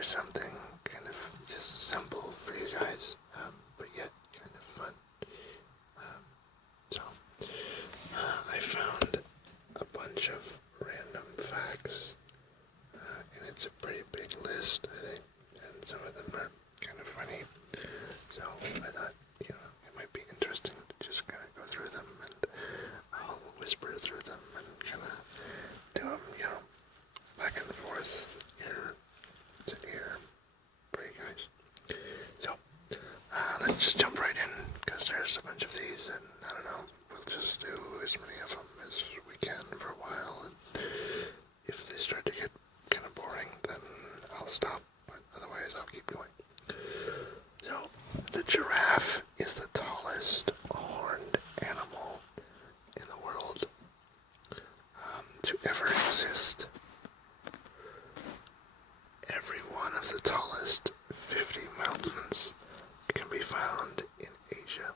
do something kind of just simple for you guys, but yet kind of fun. So, I found a bunch of random facts, and it's a pretty big list, I think, and some of them are kind of funny. So I thought, it might be interesting to just kind of go through them, and I'll whisper through them and kind of do them, back and forth, ear to ear for you guys. So, let's just jump right in, because there's a bunch of these, and I don't know, we'll just do as many of them as we can for a while, and if they start to get kind of boring, then I'll stop, but otherwise I'll keep going. So, the giraffe is the tallest horned animal in the world to ever exist. Every one of the tallest 50 mountains can be found in Asia.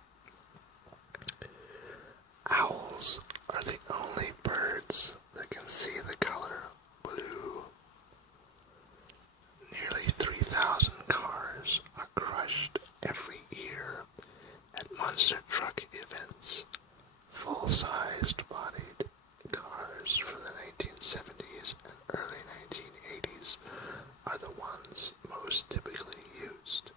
Owls are the only birds that can see the color blue. Nearly 3,000 cars are crushed every year at monster truck events. Full-sized bodied cars from the 1970s and early 1980s are the ones most typically used.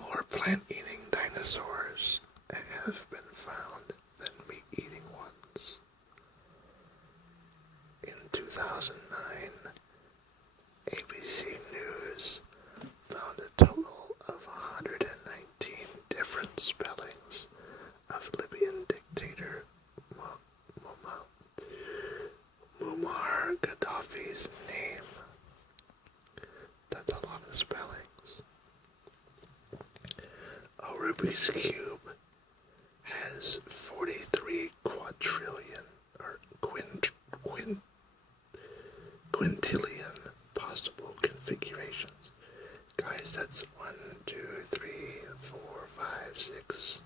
More plant-eating dinosaurs have been found than meat-eating ones. In 2009, ABC News found a total of 119 different spellings of Libyan dictator Muammar Gaddafi's name. That's a lot of spellings. A Rubik's Cube has 43 quadrillion, or quintillion possible configurations. Guys, that's 1, 2, 3, 4, 5, 6,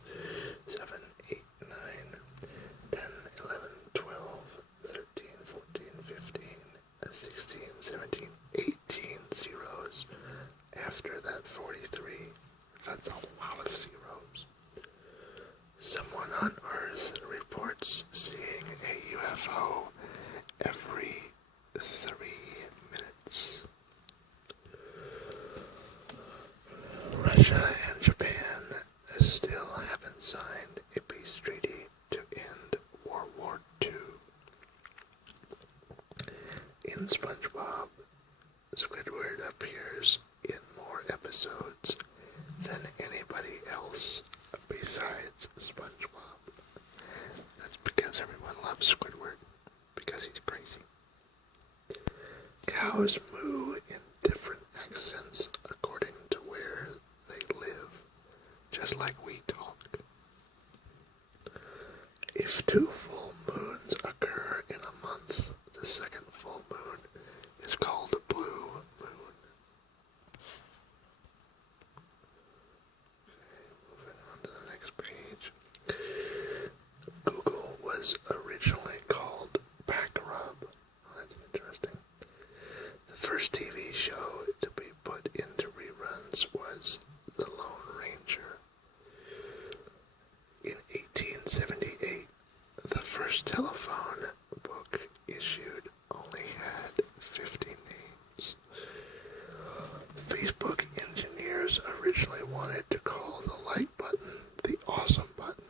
7, 8, 9, 10, 11, 12, 13, 14, 15, 16, 17, 18 zeros after that 43. That's a lot of zeros. Someone on Earth reports seeing a UFO every 3 minutes. Russia and Japan still haven't signed a peace treaty to end World War II. In SpongeBob, Squidward appears in more episodes than anybody else besides SpongeBob. That's because everyone loves Squidward, because he's crazy. Cows moo in different accents according to where they live, just like we talk. If 2 full moons occur in a month, the second full moon is called a blue moon. Moving on to the next page. Google was originally called Backrub. That's interesting. The first TV show to be put into reruns was The Lone Ranger. In 1878, the first telephone book issued only had 50 names. Facebook engineers originally wanted to call the like button the awesome button.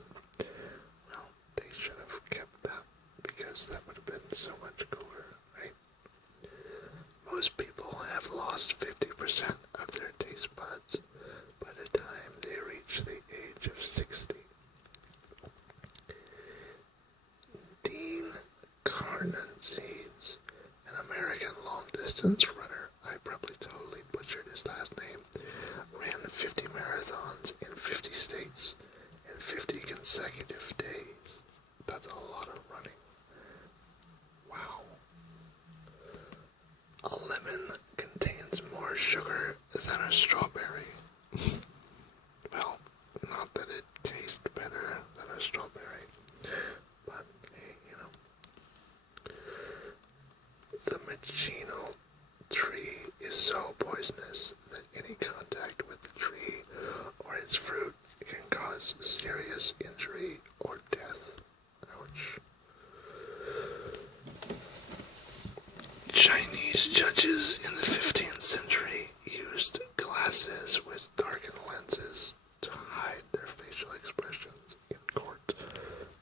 Well, they should have kept that, because that would have been so much cooler, right? Most people have lost 50% of their taste buds by the time they reach the age of 60. Dean Karnazes, an American long-distance runner, I probably totally butchered his last name, ran 50 marathons in 50 states in 50 consecutive days. That's a lot of running. Wow. A lemon contains more sugar than a strawberry. Well, not that it tastes better than a strawberry, but hey, actors with darkened lenses to hide their facial expressions in court.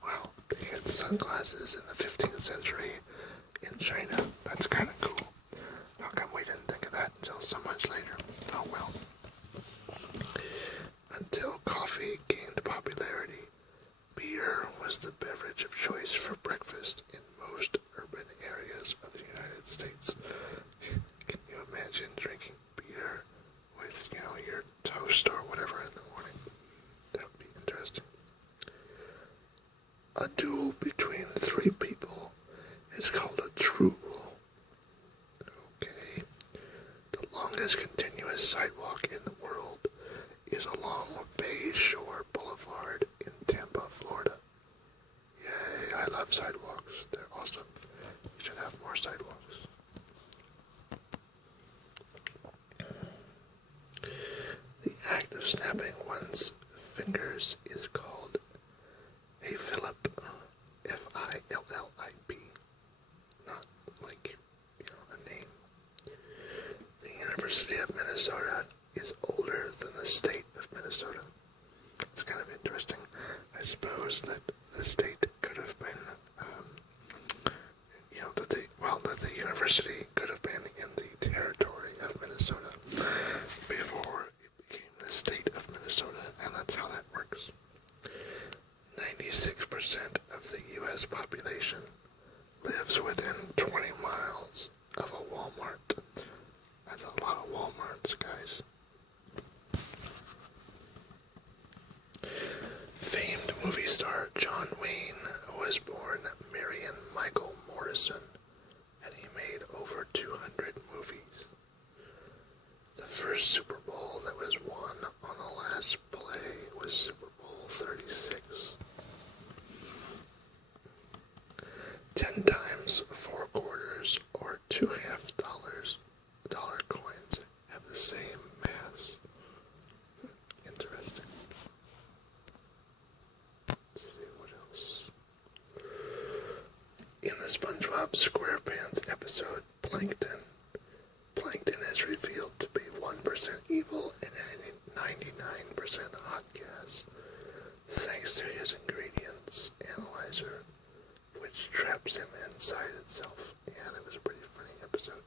Wow, they had sunglasses in the 15th century in China. That's kind of cool. How come we didn't think of that until so much later? Oh well. Until coffee gained popularity, beer was the beverage of choice for breakfast in most urban areas of the United States. Can you imagine drinking beer with, your toast or whatever in the morning? That would be interesting. A duel between three people is called a truel. Okay. The longest continuous sidewalk in the world is along Bay Shore Boulevard in Tampa, Florida. Yay, I love sidewalks. They're awesome. We should have more sidewalks. The act of snapping one's fingers is called a fillip. F-I-L-L-I-P. Not like, a name. The University of Minnesota is older than the state of Minnesota. It's kind of interesting. I suppose that the state could have been, that the university could have been in the territory of Minnesota before it became the state of Minnesota, and that's how that works. 96% of the U.S. population lives within 20 miles of a Walmart. That's a lot of Walmarts, guys. Famed movie star John Wayne was born Marion Michael Morrison, and he made over 200 movies. The first Super Bowl that was won on the last play was Super Bowl 36. 10 times 4 quarters or 2 $half-dollar coins have the same mass. Interesting. Let's see what else. In the SpongeBob SquarePants episode Plankton, Plankton is revealed to be 1% evil and 99% hot gas, thanks to his ingredients analyzer, which traps him inside itself. Yeah, that was a pretty funny episode.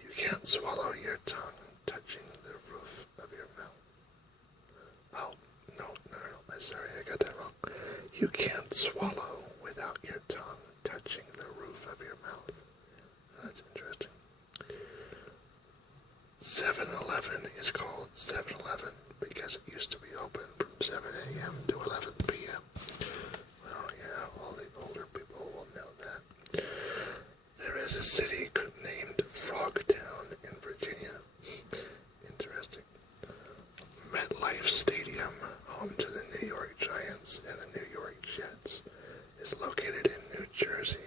You can't swallow your tongue touching the roof of your mouth. Oh, no, I'm sorry, I got that wrong. You can't swallow without your tongue touching the roof of your mouth. That's interesting. 7-Eleven is called 7-Eleven because it used to be open from 7 a.m. to 11 p.m. Well, yeah, all the older people will know that. There is a city named Frogtown in Virginia. Interesting. MetLife Stadium, home to the New York Giants and the New York Jets, is located in New Jersey.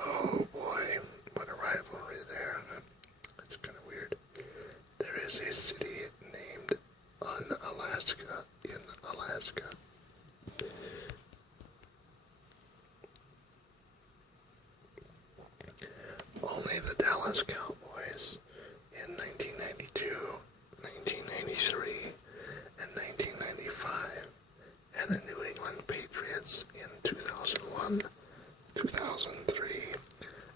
Oh boy, what a rivalry there. That's kind of weird. There is a city named Unalaska in Alaska. Only the Dallas Cowboys in 1992, 1993, and 1995, and the New England Patriots in 2001, 2003,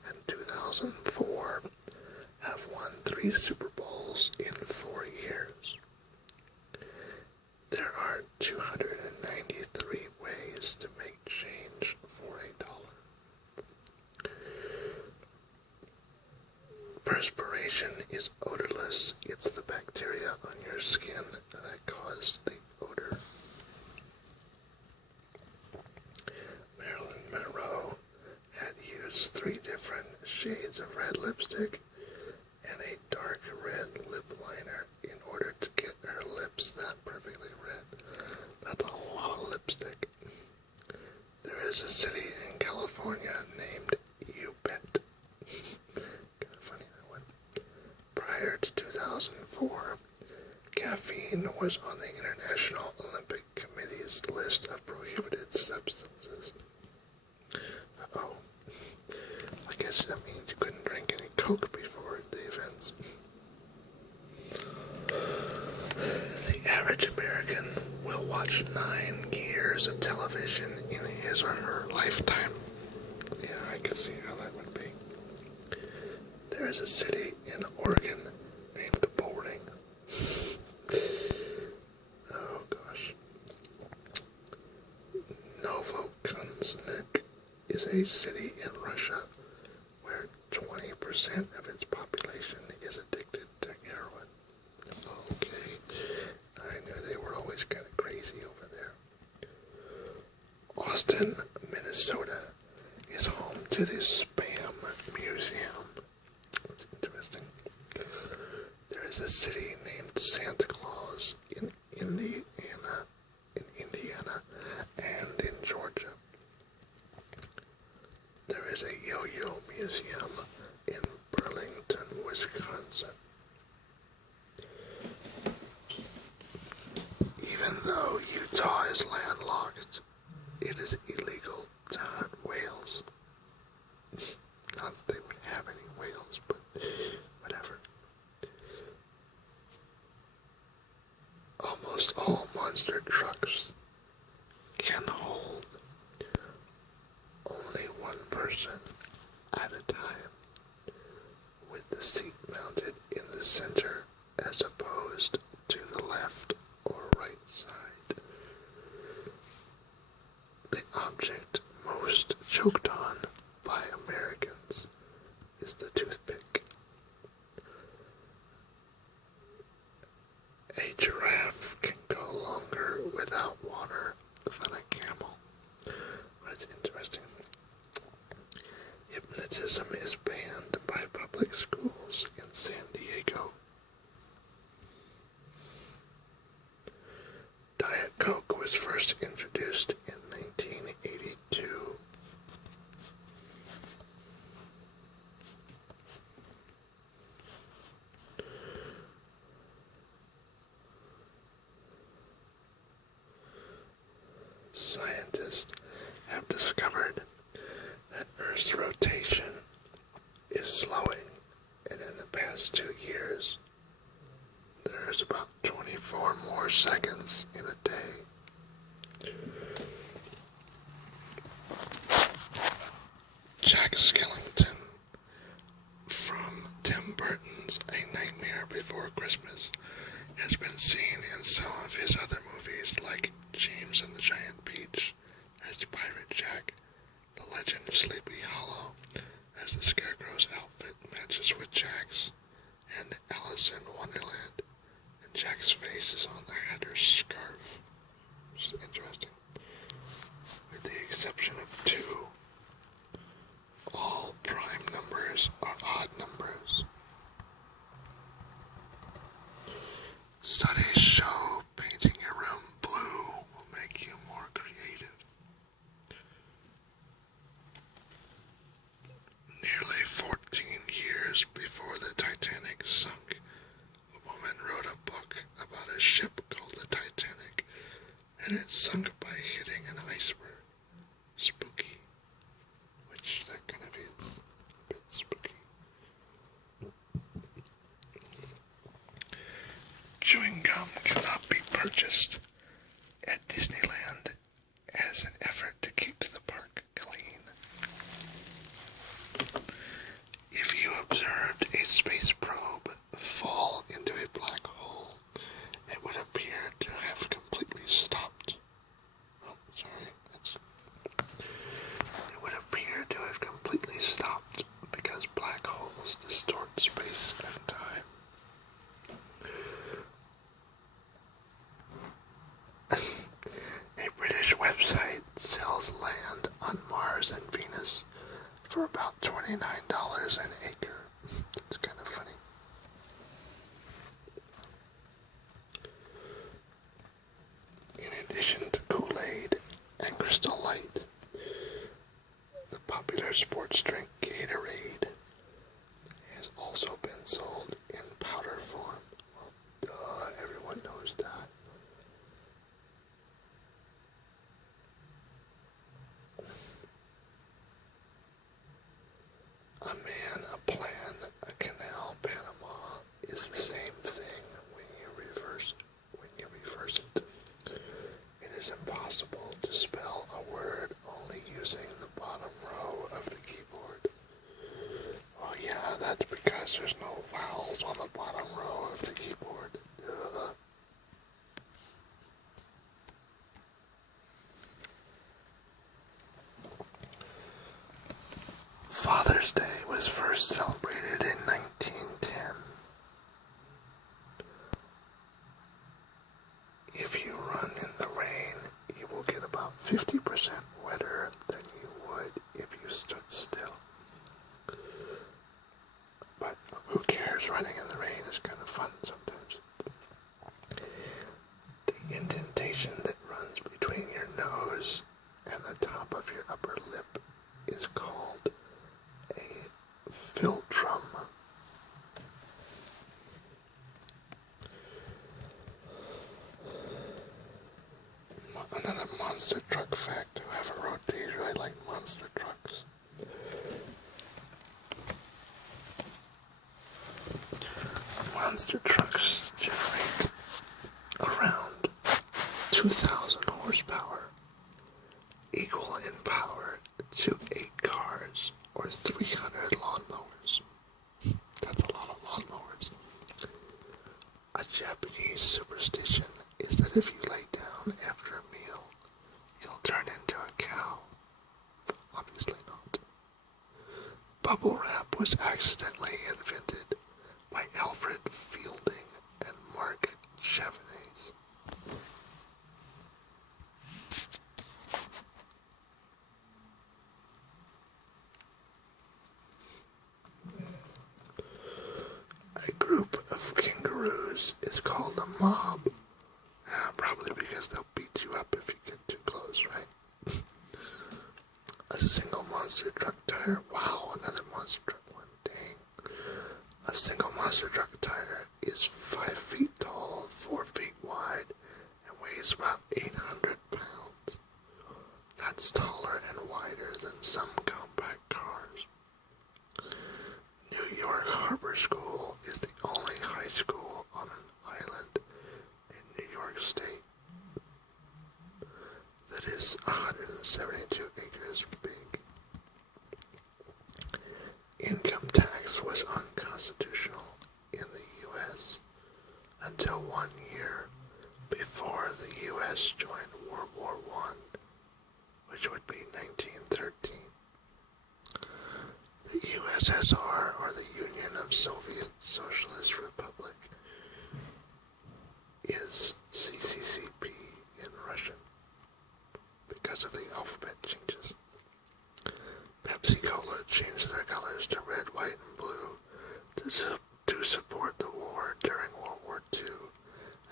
and 2004 have won 3 Super Bowls in 4 years. There are 293 ways to make change for $1. Perspiration is odorless. It's the bacteria on your skin that cause the odor. Marilyn Monroe had used 3 different shades of red lipstick and a dark red lip liner in order to get her lips that perfectly red. That's a lot of lipstick. There is a city in California named Upet. Kind of funny, that one. Prior to 2004, caffeine was on the International Olympic Committee's list of prohibited substances. Uh-oh. I guess that means you couldn't drink any Coke before the events. average American will watch 9 years of television in his or her lifetime. Yeah, I can see how that would be. There is a city in Oregon named Boring. Oh gosh. Novokuznetsk is a city in Russia where 20% of its population is addicted to heroin. Okay. I knew they were always kind of crazy over there. Austin, Minnesota is home to the Spam Museum. That's interesting. There is a city named Santa Claus in Indiana and in Georgia. There is a yo-yo museum in Burlington, Wisconsin. Even though Utah is landlocked, it is illegal to hunt whales. Not that they would have any whales, but whatever. Almost all monster trucks can hold only one person at a time, with the seat mounted in the center as opposed to the left or right side. The object most choked on by Americans is the toothpick. A giraffe can go longer without water than a camel. That's interesting. Hypnotism is banned by public schools in San Diego. Diet Coke was first introduced in 1982. Scientists have discovered that Earth's rotation is slowing, and in the past 2 years, there is about 24 more seconds in a day. Jack Skellington from Tim Burton's A Nightmare Before Christmas has been seen in some of his other movies like James and the Giant Peach as Pirate Jack, The Legend of Sleepy Hollow as the Scarecrow's outfit matches with Jack's, and Alice in Wonderland, and Jack's face is on the Hatter's scarf. Which is interesting. With the exception of 2, all prime numbers are odd numbers. Studies show painting your room blue will make you more creative. Nearly 14 years before the Titanic sunk, a woman wrote a book about a ship called the Titanic, and it sunk by hitting an iceberg. Spooky. Which that kind of is a bit spooky. Chewing gum cannot be purchased at Disneyland as an effort to keep the park clean. If you observed a space probe fall into a black hole, it would appear to have completely stopped. Oh, sorry. It would appear to have completely stopped because black holes distort space and time. A British website sells land on Mars and Venus for about $29 an acre. It's kind of funny. In addition to Kool-Aid and Crystal Light, the popular sports drink Gatorade has also been sold in powder form. Well, duh, everyone knows that. A man, a plan, a canal, Panama is the same thing when you reverse Mother's Day was first celebrated in 1910. If you run in the rain, you will get about 50% wetter than you would if you stood still. But who cares? Running in the rain is kind of fun sometimes. The indentation that runs between your nose and the top of your upper lip is called a philtrum. Another monster truck fact. Whoever wrote these really like monster trucks. Monster trucks generate around 2,000 horsepower, equal in power to 8 cars or 300 lawnmowers. That's a lot of lawnmowers. A Japanese superstition is that if you lay down after a meal, you'll turn into a cow. Obviously not. Bubble wrap was accidentally invented by Alfred Fielding and Mark Chavannes. A group of kangaroos is called a mob. Probably because they'll beat you up if you get too close, right? A single monster truck tire. Wow, another monster truck one. Dang. A single monster truck tire is 5 feet tall, 4 feet wide, and weighs about 800 pounds. That's taller and wider than some compact cars. New York Harbor School is the only high school on an island in New York State that is 172 acres big. Income tax was unconstitutional in the U.S. until 1 year before the U.S. joined World War I, which would be 1913. The USSR, or the Union of Soviet Socialist Republic, is CCCP in Russian because of the alphabet changes. Pepsi-Cola changed their colors to red, white, and blue to support the war during World War II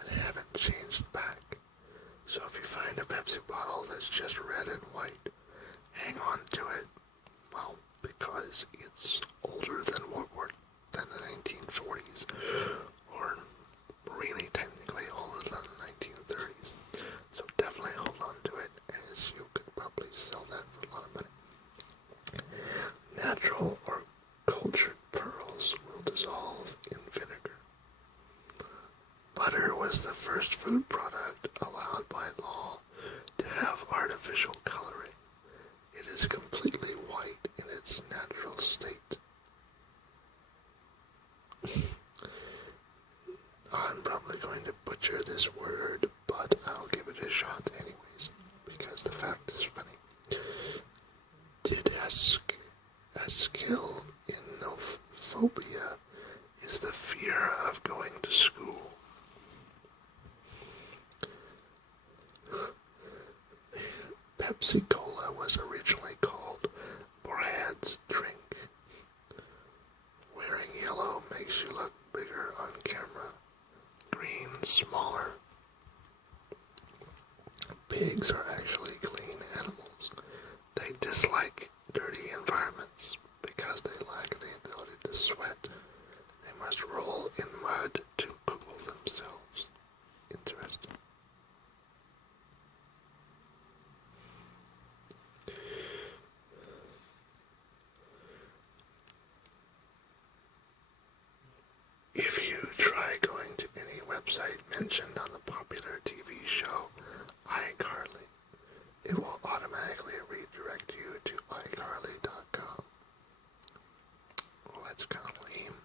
and haven't changed back. So if you find a Pepsi bottle that's just red and white, hang on to it. Well, because it's older than than the 1940s, or really technically older than the 1930s. So definitely hold on to it, as you could probably sell that for a lot of money. Natural or cultured pearls will dissolve in vinegar. Butter was the first food product allowed by law to have artificial coloring. It is completely white in its natural state. I'm probably going to butcher this word, but I'll give it a shot anyways, because the fact is funny. Didaskylinophobia is the fear of going to school. Pepsi-Cola was originally called Brad's Drink. Wearing yellow makes you look bigger on camera. Green, smaller. Pigs are actually clean animals. They dislike dirty environments because they lack the ability to sweat. They must roll in mud to cool themselves. Interesting. If you try going to any website mentioned on the popular TV show iCarly, it will automatically redirect you to iCarly.com. Well, that's kind of lame.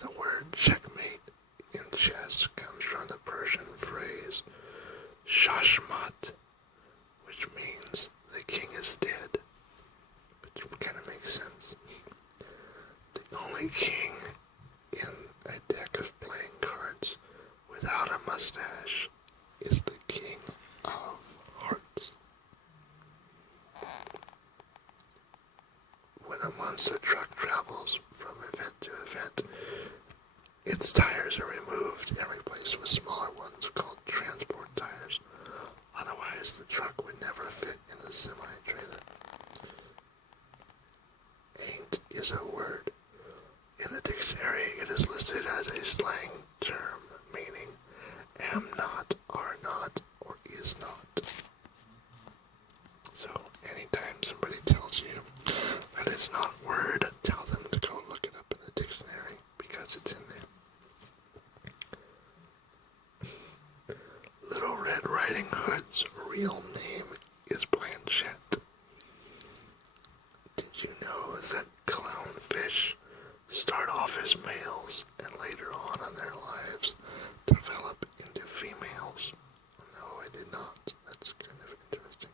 The word checkmate in chess comes from the Persian phrase shashmat, which means the king is dead, which kind of makes sense. mustache is the king of hearts. When a monster truck travels from event to event, its tires are removed and replaced with smaller ones called transport tires. Otherwise, the truck would never fit in the semi-trailer. Ain't is a word. In the dictionary, it is listed as a slang term meaning am not, are not, or is not. So, anytime somebody tells you that it's not a word, tell them to go look it up in the dictionary because it's in there. Little Red Riding Hood's real name is Blanchette. Did you know that clownfish start off as males and later on in their lives develop into females? No, I did not. That's kind of interesting.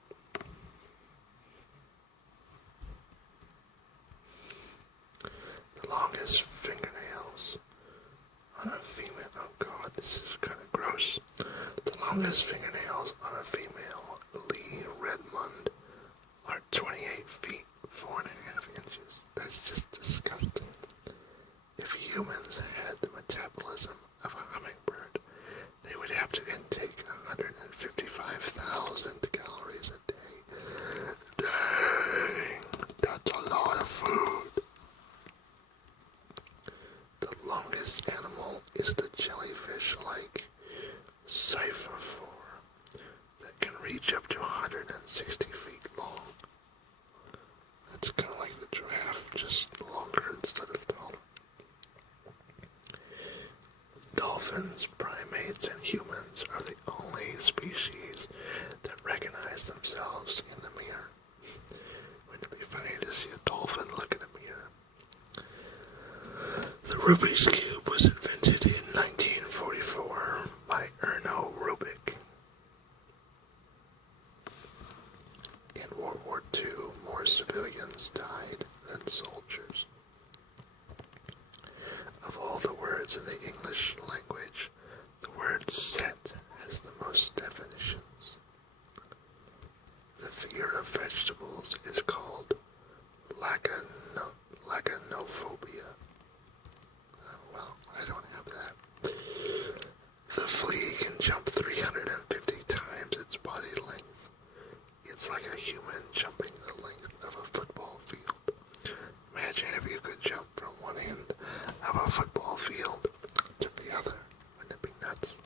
The longest fingernails on a female. Oh god, this is kind of gross. The longest fingernails on a female, Lee Redmond, are 28 feet, 4.5 inches. That's just disgusting. If humans had the metabolism of a hummingbird, they would have to intake 155,000 calories a day. Dang, that's a lot of food. The longest animal is the jellyfish-like siphophore that can reach up to 160 feet long. It's kind of like the giraffe, just longer instead of taller. Dolphins, primates, and humans are the only species that recognize themselves in the mirror. Wouldn't it be funny to see a dolphin look in a mirror? The Rubik's Cube was invented in 1944 by Erno Rubik. In World War II, more civilians died than soldiers. Of all the words in the English language, the word set has the most definitions. The fear of vegetables is called lacanophobia. Well, I don't have that. The flea can jump 350 times its body length. It's like a human jumping the length of a football field. Imagine if you could jump from one end of a football field to the other. Wouldn't it be nuts?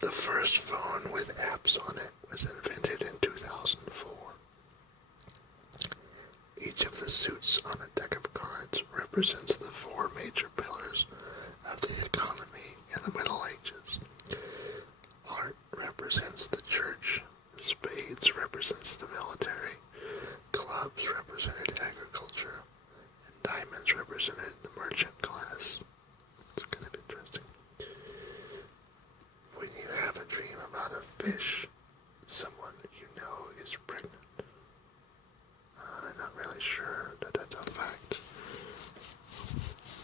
The first phone with apps on it was invented in 2004. Each of the suits on a deck of cards represents the four major pillars of the economy in the Middle Ages. Heart represents the church, spades represents the military, clubs represented agriculture, and diamonds represented the merchant class. It's kind of interesting. When you have a dream about a fish, someone you know is pregnant. I'm not really sure that that's a fact,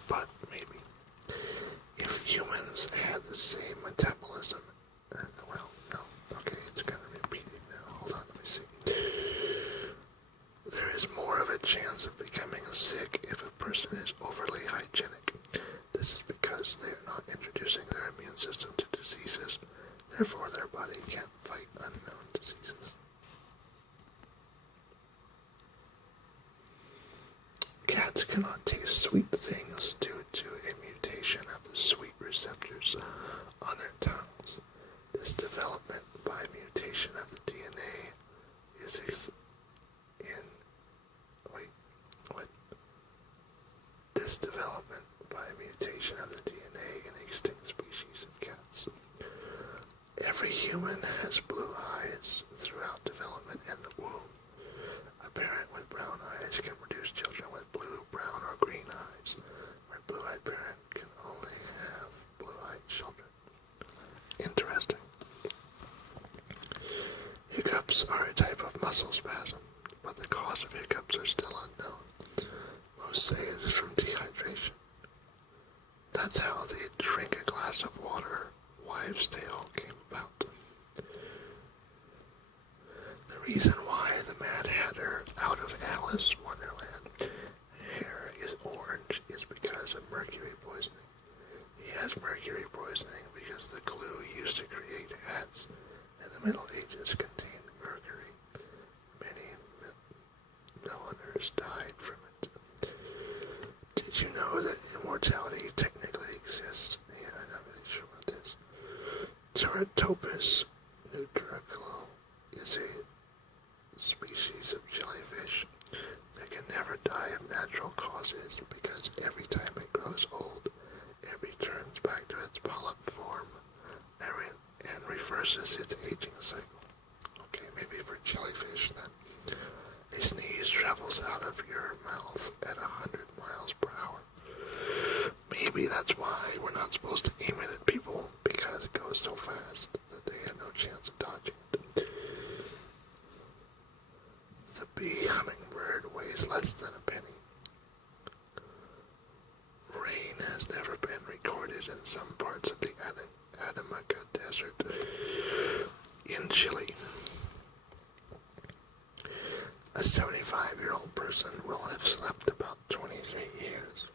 but maybe. If humans had the same metabolism, well, no, okay, it's kind of repeating now. Hold on, let me see. There is more of a chance of becoming sick if a person is overly hygienic. This is because they are not introducing their immune system to diseases. Therefore, their body can't fight unknown diseases. Cats cannot taste sweet things due to a mutation of the sweet receptors on their tongues. This development by mutation of the DNA is This development by mutation of the DNA in extinct species of cats. Every human has blue eyes throughout development in the womb. A parent with brown eyes can produce children with blue, brown, or green eyes, where a blue-eyed parent can only have blue-eyed children. Interesting. Hiccups are a type of muscle spasm, but the cause of hiccups are still unknown. Alice Wonderland, hair is orange is because of mercury poisoning. He has mercury poisoning because the glue used to create hats in the Middle Ages contained mercury. Many milliners died from it. Did you know that immortality technically exists? Yeah, I'm not really sure about this. Ceratopus nutricula is a species of jellyfish that can never die of natural causes because every time it grows old, it returns back to its polyp form and reverses its aging cycle. Okay, maybe for jellyfish then. A sneeze travels out of your mouth at 100 miles per hour. Maybe that's why we're not supposed to aim it at people, because it goes so fast that they have no chance of dodging it. The bee hummingbird weighs less than a penny. Rain has never been recorded in some parts of the Atacama Desert in Chile. A 75-year-old person will have slept about 23 years.